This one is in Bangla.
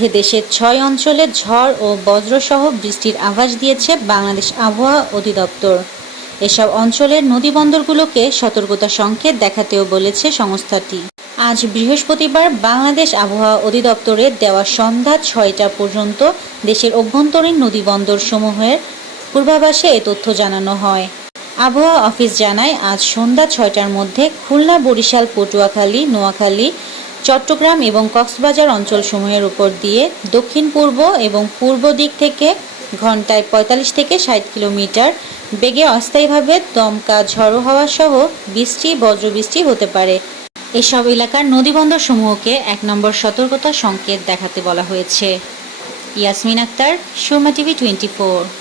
মধ্যে দেশের ৬ অঞ্চলে ঝড় ও বজ্রসহ বৃষ্টির আভাস দিয়েছে বাংলাদেশ আবহাওয়া অধিদপ্তর। এসব অঞ্চলের নদীবন্দরগুলোকে সতর্কতা সংকেত দেখাতেও বলেছে সংস্থাটি। আজ বৃহস্পতিবার বাংলাদেশ আবহাওয়া অধিদপ্তরের দেওয়া সন্ধ্যা ৬টা পর্যন্ত দেশের অভ্যন্তরীণ নদীবন্দরসমূহের পূর্বাভাসে এ তথ্য জানানো হয়। আবহাওয়া অফিস জানায়, আজ সন্ধ্যা ৬টার মধ্যে খুলনা, বরিশাল, পটুয়াখালী, নোয়াখালী, চট্টগ্রাম এবং কক্সবাজার অঞ্চলসমূহের উপর দিয়ে দক্ষিণ-পূর্ব এবং পূর্ব দিক থেকে ঘন্টায় ৪৫ থেকে ৬০ কিলোমিটার বেগে অস্থায়ীভাবে দমকা ঝড়ো হাওয়া সহ বৃষ্টি, বজ্রবৃষ্টি হতে পারে। এসব এলাকার নদীবন্দরসমূহকে ১ নম্বর সতর্কতা সংকেত দেখাতে বলা হয়েছে। ইয়াসমিন আক্তার, সুরমা টিভি 24।